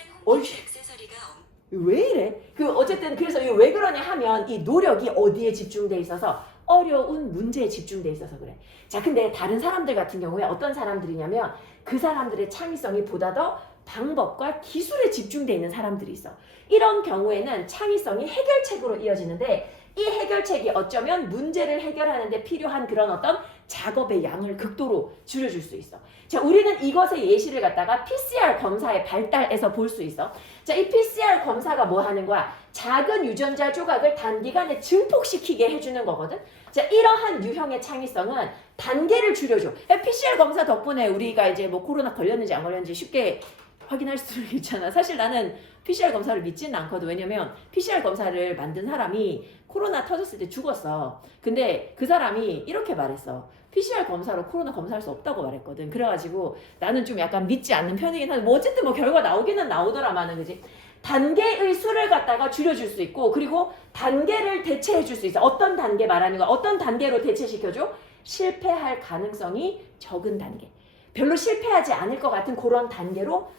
왜 이래? 어쨌든 그래서 왜 그러냐 하면 이 노력이 어디에 집중돼 있어서 어려운 문제에 집중돼 있어서 그래. 자, 근데 다른 사람들 같은 경우에 어떤 사람들이냐면 그 사람들의 창의성이 보다 더 방법과 기술에 집중돼 있는 사람들이 있어. 이런 경우에는 창의성이 해결책으로 이어지는데 이 해결책이 어쩌면 문제를 해결하는 데 필요한 그런 어떤 작업의 양을 극도로 줄여줄 수 있어. 자, 우리는 이것의 예시를 갖다가 PCR 검사의 발달에서 볼 수 있어. 자, 이 PCR 검사가 뭐 하는 거야? 작은 유전자 조각을 단기간에 증폭시키게 해주는 거거든. 자, 이러한 유형의 창의성은 단계를 줄여줘. PCR 검사 덕분에 우리가 이제 뭐 코로나 걸렸는지 안 걸렸는지 쉽게 확인할 수 있잖아. 사실 나는 PCR 검사를 믿지는 않거든. 왜냐면 PCR 검사를 만든 사람이 코로나 터졌을 때 죽었어. 근데 그 사람이 이렇게 말했어. PCR 검사로 코로나 검사할 수 없다고 말했거든. 그래가지고 나는 좀 약간 믿지 않는 편이긴 한데 뭐 어쨌든 뭐 결과 나오기는 나오더라마는, 그지? 단계의 수를 갖다가 줄여줄 수 있고, 그리고 단계를 대체해줄 수 있어. 어떤 단계 말하는 거야? 어떤 단계로 대체시켜줘? 실패할 가능성이 적은 단계. 별로 실패하지 않을 것 같은 그런 단계로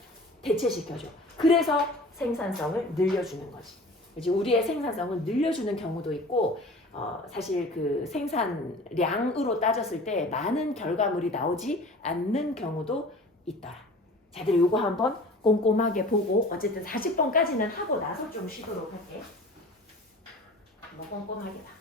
대체시켜줘. 그래서 생산성을 늘려주는 거지. 이제 우리의 생산성을 늘려주는 경우도 있고, 사실 그 생산량으로 따졌을 때 많은 결과물이 나오지 않는 경우도 있더라. 자들 요거 한번 꼼꼼하게 보고, 어쨌든 40번까지는 하고 나서 좀 쉬도록 할게. 뭐 꼼꼼하게 봐.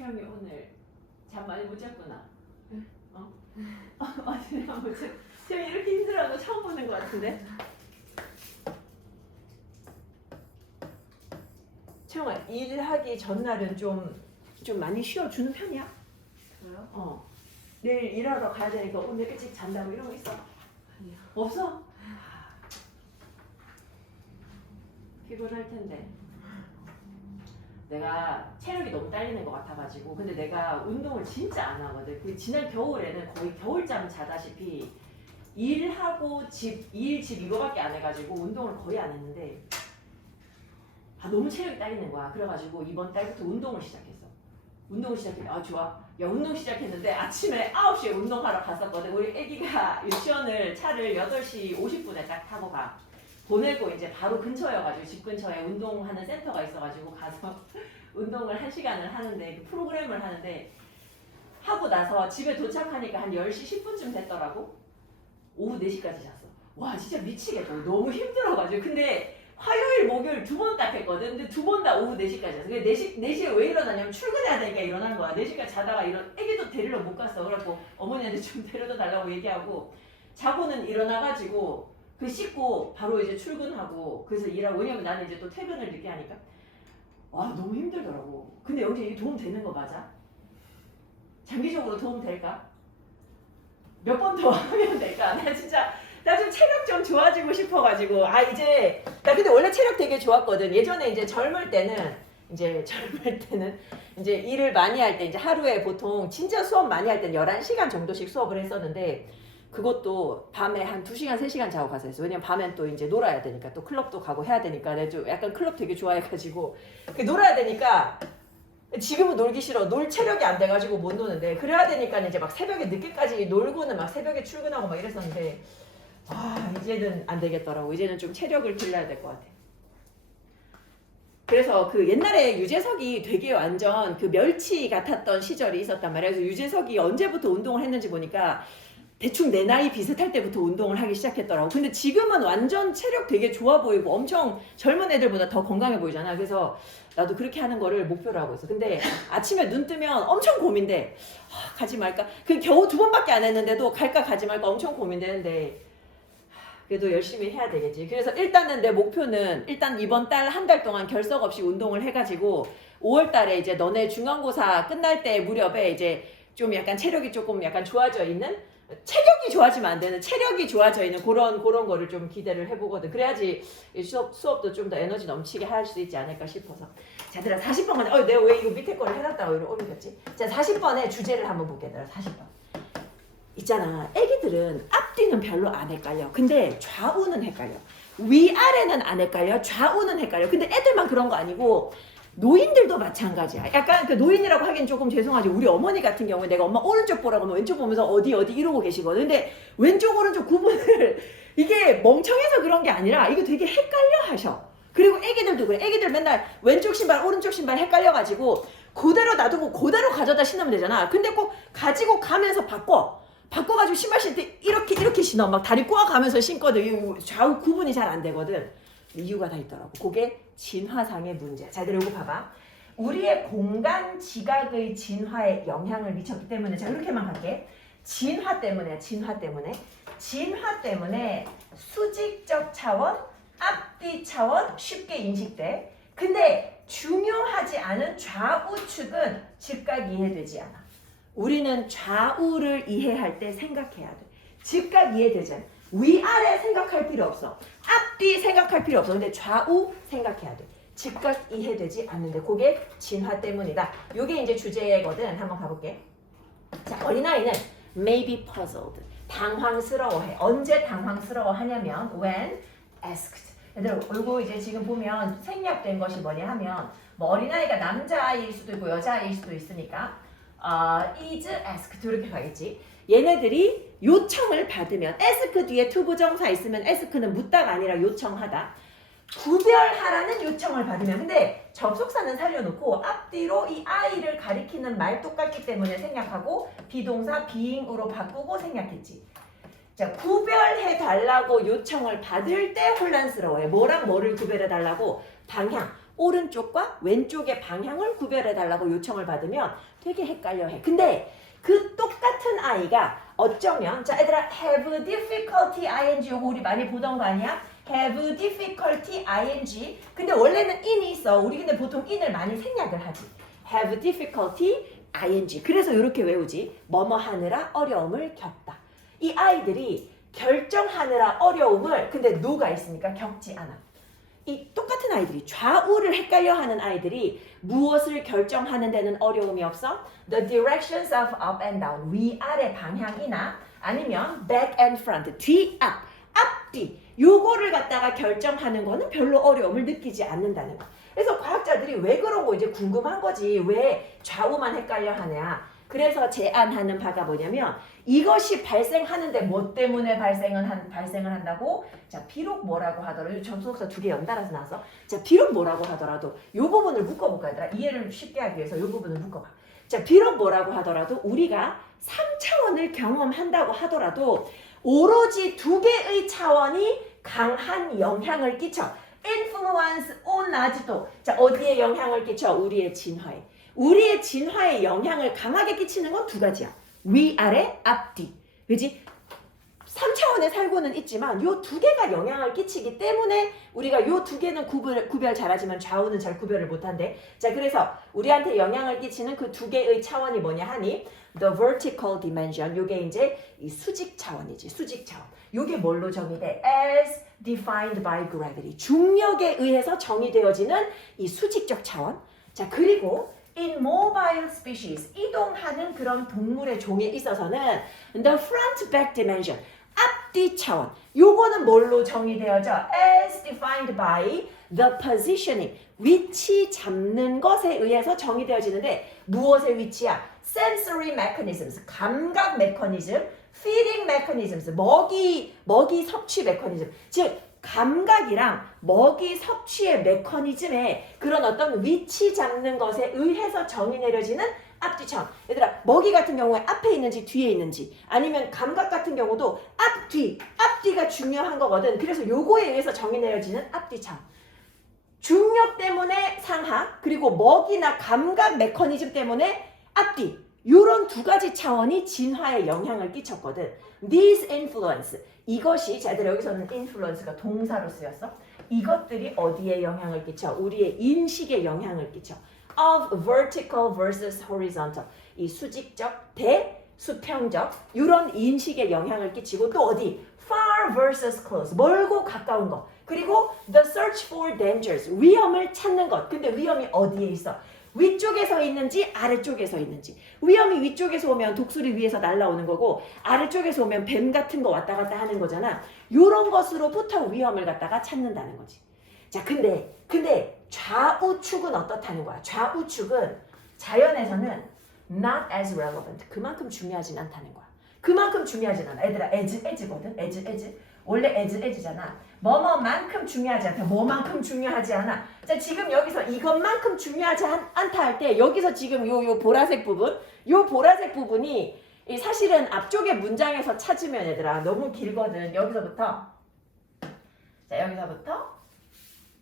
채영이 오늘 잠 많이 못 잤구나. 많이 못 잤. 채영이 이렇게 힘들어하는 거 처음 보는 것 같은데. 채영아, 일하기 전날은 좀 많이 쉬어주는 편이야? 저요? 내일 일하러 가야 되니까 오늘 일찍 잔다고 이런 거 있어? 아니요. 없어? 피곤할 텐데. 내가 체력이 너무 딸리는 것 같아가지고, 근데 내가 운동을 진짜 안 하거든. 그 지난 겨울에는 거의 겨울잠 자다시피 일하고 집 이거밖에 안 해가지고 운동을 거의 안 했는데, 너무 체력이 딸리는 거야. 그래가지고 이번 달부터 운동을 시작했어. 좋아. 야, 운동 시작했는데 아침에 9시에 운동하러 갔었거든. 우리 애기가 유치원을 차를 8시 50분에 딱 타고 가. 보내고 이제 바로 근처여가지고 집 근처에 운동하는 센터가 있어가지고 가서 운동을 1시간을 하는데, 그 프로그램을 하는데, 하고 나서 집에 도착하니까 한 10시 10분쯤 됐더라고. 오후 4시까지 잤어. 와, 진짜 미치겠다. 너무 힘들어가지고. 근데 화요일 목요일 2번 딱 했거든. 근데 2번 다 오후 4시까지 잤어. 근데 4시에 왜 일어나냐면 출근해야 되니까 일어난 거야. 4시까지 자다가 애기도 데리러 못 갔어. 그래갖고 어머니한테 좀 데려다 달라고 얘기하고, 자고는 일어나가지고 그 씻고 바로 이제 출근하고, 그래서 일하고. 왜냐면 나는 이제 또 퇴근을 늦게 하니까. 와, 너무 힘들더라고. 근데 여기 이게 도움 되는 거 맞아? 장기적으로 도움 될까? 몇 번 더 하면 될까? 나 좀 체력 좀 좋아지고 싶어가지고. 이제 나 근데 원래 체력 되게 좋았거든. 예전에 이제 젊을 때는 이제 일을 많이 할 때 이제 하루에 보통 진짜 수업 많이 할 때는 11시간 정도씩 수업을 했었는데, 그것도 밤에 한 2시간, 3시간 자고 가서 했어. 왜냐면 밤엔 또 이제 놀아야 되니까, 또 클럽도 가고 해야 되니까. 내가 좀 약간 클럽 되게 좋아해가지고 놀아야 되니까. 지금은 놀기 싫어. 놀 체력이 안 돼가지고 못 노는데, 그래야 되니까 이제 막 새벽에 늦게까지 놀고는 막 새벽에 출근하고 막 이랬었는데, 이제는 안 되겠더라고. 이제는 좀 체력을 길러야 될 것 같아. 그래서 그 옛날에 유재석이 되게 완전 그 멸치 같았던 시절이 있었단 말이야. 그래서 유재석이 언제부터 운동을 했는지 보니까 대충 내 나이 비슷할 때부터 운동을 하기 시작했더라고. 근데 지금은 완전 체력 되게 좋아 보이고 엄청 젊은 애들보다 더 건강해 보이잖아. 그래서 나도 그렇게 하는 거를 목표로 하고 있어. 근데 아침에 눈 뜨면 엄청 고민돼. 가지 말까? 그 겨우 2번밖에 안 했는데도 갈까 가지 말까 엄청 고민되는데 그래도 열심히 해야 되겠지. 그래서 일단은 내 목표는 일단 이번 달 한 달 동안 결석 없이 운동을 해가지고 5월 달에 이제 너네 중간고사 끝날 때 무렵에 이제 좀 약간 체력이 조금 약간 좋아져 있는 체격이 좋아지면 안 되는 체력이 좋아져 있는 그런 거를 좀 기대를 해보거든. 그래야지 수업도 좀 더 에너지 넘치게 할 수 있지 않을까 싶어서. 자, 들어 40번 내가 왜 이거 밑에 거를 해놨다고 이걸 올리겠지? 자, 40번의 주제를 한번 볼게. 들어 40번. 있잖아, 애기들은 앞뒤는 별로 안 헷갈려. 근데 좌우는 헷갈려. 위아래는 안 헷갈려. 좌우는 헷갈려. 근데 애들만 그런 거 아니고 노인들도 마찬가지야. 약간 그 노인이라고 하긴 조금 죄송하지. 우리 어머니 같은 경우에 내가 엄마 오른쪽 보라고 하면 왼쪽 보면서 어디 이러고 계시거든. 근데 왼쪽 오른쪽 구분을 이게 멍청해서 그런 게 아니라 이거 되게 헷갈려 하셔. 그리고 애기들도 그래. 애기들 맨날 왼쪽 신발 오른쪽 신발 헷갈려가지고 그대로 놔두고 그대로 가져다 신으면 되잖아. 근데 꼭 가지고 가면서 바꿔가지고 신발 신을 때 이렇게 신어. 막 다리 꼬아가면서 신거든. 좌우 구분이 잘 안 되거든. 이유가 다 있더라고. 그게 진화상의 문제. 자, 그리고 봐봐. 우리의 공간 지각의 진화에 영향을 미쳤기 때문에 자, 이렇게만 할게. 진화 때문에 수직적 차원, 앞뒤 차원 쉽게 인식돼. 근데 중요하지 않은 좌우축은 즉각 이해되지 않아. 우리는 좌우를 이해할 때 생각해야 돼. 즉각 이해되지 않아. 위아래 생각할 필요 없어. 앞뒤 생각할 필요 없어. 근데 좌우 생각해야 돼. 즉각 이해되지 않는데 그게 진화 때문이다. 요게 이제 주제거든. 한번 가볼게. 자, 어린아이는 may be puzzled. 당황스러워해. 언제 당황스러워하냐면 when asked. 얘들 요거 이제 지금 보면 생략된 것이 뭐냐 하면 뭐 어린아이가 남자아이일 수도 있고 여자아이일 수도 있으니까 is asked 이렇게 가겠지. 얘네들이 요청을 받으면 ask 뒤에 투부정사 있으면 ask는 묻다가 아니라 요청하다. 구별하라는 요청을 받으면 근데 접속사는 살려놓고 앞뒤로 이 아이를 가리키는 말 똑같기 때문에 생략하고 비동사 being으로 바꾸고 생략했지. 자, 구별해 달라고 요청을 받을 때 혼란스러워해. 뭐랑 뭐를 구별해 달라고? 방향. 오른쪽과 왼쪽의 방향을 구별해 달라고 요청을 받으면 되게 헷갈려해. 근데 그 똑같은 아이가 어쩌면 자, 얘들아 have difficulty ing 요거 우리 많이 보던 거 아니야? have difficulty ing. 근데 원래는 in이 있어. 우리 근데 보통 in을 많이 생략을 하지. have difficulty ing. 그래서 이렇게 외우지. 뭐뭐 하느라 어려움을 겪다. 이 아이들이 결정하느라 어려움을 근데 no가 있으니까 겪지 않아. 이 똑같은 아이들이 좌우를 헷갈려하는 아이들이 무엇을 결정하는 데는 어려움이 없어? The directions of up and down 위아래 방향이나 아니면 back and front 뒤 앞 앞뒤 요거를 갖다가 결정하는 거는 별로 어려움을 느끼지 않는다는 거. 그래서 과학자들이 왜 그런 거 이제 궁금한 거지. 왜 좌우만 헷갈려 하냐. 그래서 제안하는 바가 뭐냐면 이것이 발생하는데 뭐 때문에 발생을 한다고? 자, 비록 뭐라고 하더라도 접속사 2개 연달아서 나왔어. 자, 비록 뭐라고 하더라도 이 부분을 묶어볼까 얘들아. 이해를 쉽게 하기 위해서 이 부분을 묶어봐. 자, 비록 뭐라고 하더라도 우리가 3차원을 경험한다고 하더라도 오로지 2개의 차원이 강한 영향을 끼쳐. influence on 아직도. 자, 어디에 영향을 끼쳐? 우리의 진화에. 우리의 진화에 영향을 강하게 끼치는 건 2가지야. 위아래, 앞뒤. 그지? 3차원에 살고는 있지만 요 2개가 영향을 끼치기 때문에 우리가 요 2개는 구별 잘하지만 좌우는 잘 구별을 못한대. 자, 그래서 우리한테 영향을 끼치는 그 2개의 차원이 뭐냐 하니 the vertical dimension. 요게 이제 이 수직 차원이지. 수직 차원. 요게 뭘로 정의돼? as defined by gravity. 중력에 의해서 정의되어지는 이 수직적 차원. 자, 그리고 in mobile species, 이동하는 그런 동물의 종에 있어서는 the front back dimension, 앞뒤 차원. 요거는 뭘로 정의되어져? as defined by the positioning, 위치 잡는 것에 의해서 정의되어지는데 무엇의 위치야? sensory mechanisms, 감각 메커니즘, feeding mechanisms, 먹이 섭취 메커니즘. 즉 감각이랑 먹이 섭취의 메커니즘에 그런 어떤 위치 잡는 것에 의해서 정의 내려지는 앞뒤 차원. 얘들아 먹이 같은 경우에 앞에 있는지 뒤에 있는지 아니면 감각 같은 경우도 앞뒤가 중요한 거거든. 그래서 요거에 의해서 정의 내려지는 앞뒤 차원. 중력 때문에 상하 그리고 먹이나 감각 메커니즘 때문에 앞뒤 요런 두 가지 차원이 진화에 영향을 끼쳤거든. These influence 이것이 자 얘들아 여기서는 influence가 동사로 쓰였어. 이것들이 어디에 영향을 끼쳐? 우리의 인식에 영향을 끼쳐. Of vertical versus horizontal. 이 수직적 대 수평적 이런 인식에 영향을 끼치고 또 어디? Far versus close. 멀고 가까운 것. 그리고 the search for dangers. 위험을 찾는 것. 근데 위험이 어디에 있어? 위쪽에서 있는지 아래쪽에서 있는지. 위험이 위쪽에서 오면 독수리 위에서 날아오는 거고 아래쪽에서 오면 뱀 같은 거 왔다 갔다 하는 거잖아. 요런 것으로부터 위험을 갖다가 찾는다는 거지. 자, 근데 좌우축은 어떻다는 거야? 좌우축은 자연에서는 not as relevant. 그만큼 중요하진 않다는 거야. 그만큼 중요하진 않아. 얘들아, as거든. as. 원래 as잖아. 뭐뭐만큼 중요하지 않다. 뭐만큼 중요하지 않아. 자, 지금 여기서 이것만큼 중요하지 않다 할 때 여기서 지금 요 보라색 부분이 사실은 앞쪽의 문장에서 찾으면 얘들아 너무 길거든. 여기서부터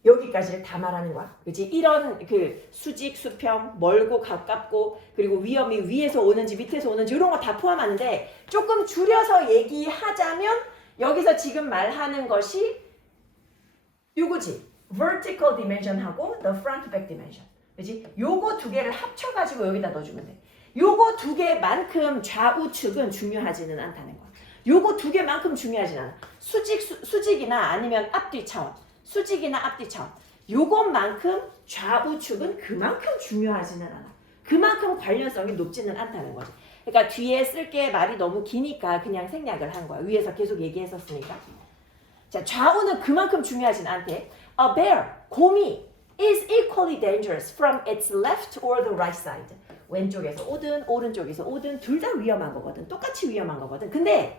여기까지를 다 말하는 거야. 그치? 이런 그 수직, 수평, 멀고 가깝고 그리고 위험이 위에서 오는지 밑에서 오는지 이런 거 다 포함하는데 조금 줄여서 얘기하자면 여기서 지금 말하는 것이 요거지. vertical dimension하고 the front back dimension. 그치? 요거 두 개를 합쳐가지고 여기다 넣어주면 돼. 요거 두 개만큼 좌우측은 중요하지는 않다는 거야. 요거 두 개만큼 중요하진 않아. 수직이나 아니면 앞뒤 차원. 수직이나 앞뒤 차원. 요것만큼 좌우축은 그만큼 중요하지는 않아. 그만큼 관련성이 높지는 않다는 거지. 그러니까 뒤에 쓸게 말이 너무 기니까 그냥 생략을 한 거야. 위에서 계속 얘기했었으니까. 자, 좌우는 그만큼 중요하진 않대. A bear, 곰이 is equally dangerous from its left or the right side. 왼쪽에서 오든 오른쪽에서 오든 둘 다 위험한 거거든. 똑같이 위험한 거거든. 근데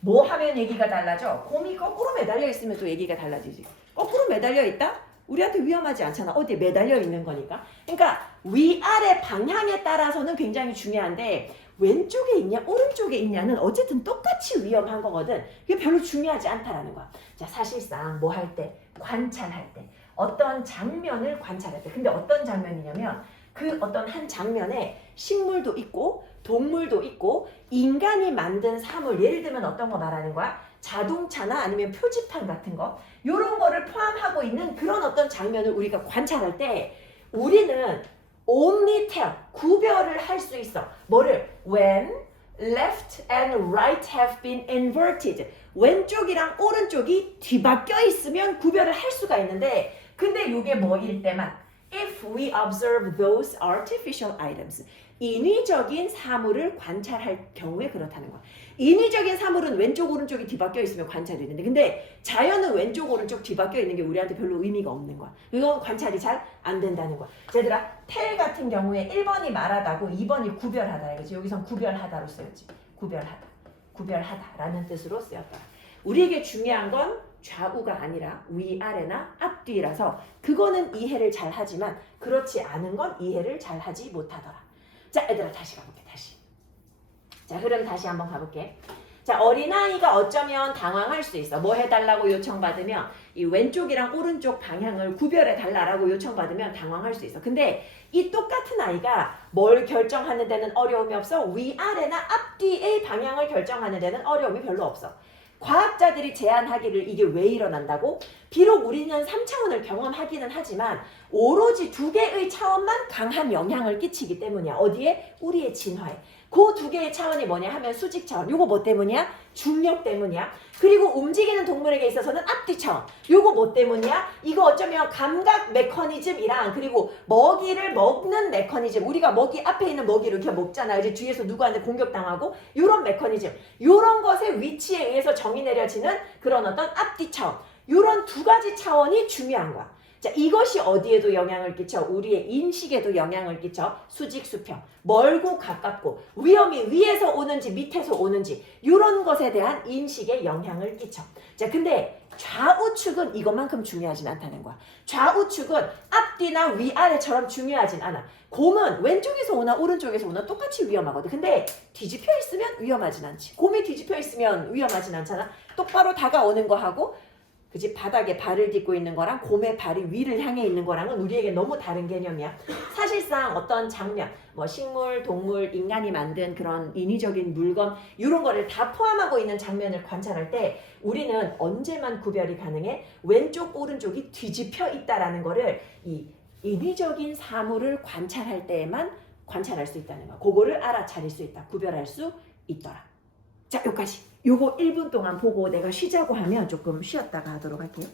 뭐 하면 얘기가 달라져? 곰이 거꾸로 매달려 있으면 또 얘기가 달라지지. 거꾸로 매달려 있다? 우리한테 위험하지 않잖아. 어디에 매달려 있는 거니까. 그러니까 위아래 방향에 따라서는 굉장히 중요한데 왼쪽에 있냐 오른쪽에 있냐는 어쨌든 똑같이 위험한 거거든. 이게 별로 중요하지 않다라는 거야. 자, 사실상 뭐 할 때? 관찰할 때. 어떤 장면을 관찰할 때. 근데 어떤 장면이냐면 그 어떤 한 장면에 식물도 있고 동물도 있고 인간이 만든 사물 예를 들면 어떤 거 말하는 거야? 자동차나 아니면 표지판 같은 거 이런 거를 포함하고 있는 그런 어떤 장면을 우리가 관찰할 때 우리는 only tell 구별을 할 수 있어. 뭐를? When left and right have been inverted. 왼쪽이랑 오른쪽이 뒤바뀌어 있으면 구별을 할 수가 있는데 근데 이게 뭐일 때만 if we observe those artificial items. 인위적인 사물을 관찰할 경우에 그렇다는 거야. 인위적인 사물은 왼쪽 오른쪽이 뒤바뀌어 있으면 관찰이 되는데 근데 자연은 왼쪽 오른쪽 뒤바뀌어 있는 게 우리한테 별로 의미가 없는 거야. 이건 관찰이 잘 안 된다는 거야. 얘들아 텔 같은 경우에 1번이 말하다고 2번이 구별하다. 그렇지? 여기선 구별하다로 쓰였지. 구별하다라는 뜻으로 쓰였다. 우리에게 중요한 건 좌우가 아니라 위아래나 앞뒤라서 그거는 이해를 잘 하지만 그렇지 않은 건 이해를 잘 하지 못하더라. 자, 얘들아 다시 가볼게. 자, 흐름 다시 한번 가볼게. 자, 어린아이가 어쩌면 당황할 수 있어. 뭐 해달라고 요청받으면 이 왼쪽이랑 오른쪽 방향을 구별해 달라고 요청받으면 당황할 수 있어. 근데 이 똑같은 아이가 뭘 결정하는 데는 어려움이 없어. 위아래나 앞뒤의 방향을 결정하는 데는 어려움이 별로 없어. 과학자들이 제안하기를 이게 왜 일어난다고? 비록 우리는 3차원을 경험하기는 하지만 오로지 두 개의 차원만 강한 영향을 끼치기 때문이야. 어디에? 우리의 진화에. 그 두 개의 차원이 뭐냐 하면 수직 차원. 요거 뭐 때문이야? 중력 때문이야. 그리고 움직이는 동물에게 있어서는 앞뒤 차원. 요거 뭐 때문이야? 이거 어쩌면 감각 메커니즘이랑 그리고 먹이를 먹는 메커니즘. 우리가 먹이 앞에 있는 먹이를 이렇게 먹잖아. 이제 뒤에서 누구한테 공격당하고 요런 메커니즘. 요런 것의 위치에 의해서 정의 내려지는 그런 어떤 앞뒤 차원. 요런 두 가지 차원이 중요한 거야. 자, 이것이 어디에도 영향을 끼쳐? 우리의 인식에도 영향을 끼쳐. 수직, 수평, 멀고 가깝고 위험이 위에서 오는지 밑에서 오는지 이런 것에 대한 인식에 영향을 끼쳐. 자, 근데 좌우측은 이것만큼 중요하진 않다는 거야. 좌우측은 앞뒤나 위아래처럼 중요하진 않아. 곰은 왼쪽에서 오나 오른쪽에서 오나 똑같이 위험하거든. 근데 뒤집혀 있으면 위험하진 않지. 곰이 뒤집혀 있으면 위험하진 않잖아. 똑바로 다가오는 거하고 그지 바닥에 발을 딛고 있는 거랑 곰의 발이 위를 향해 있는 거랑은 우리에게 너무 다른 개념이야. 사실상 어떤 장면, 뭐 식물, 동물, 인간이 만든 그런 인위적인 물건 이런 거를 다 포함하고 있는 장면을 관찰할 때 우리는 언제만 구별이 가능해? 왼쪽, 오른쪽이 뒤집혀 있다라는 거를 이 인위적인 사물을 관찰할 때에만 관찰할 수 있다는 거야. 그거를 알아차릴 수 있다. 구별할 수 있더라. 자, 여기까지. 요거 1분 동안 보고 내가 쉬자고 하면 조금 쉬었다가 하도록 할게요.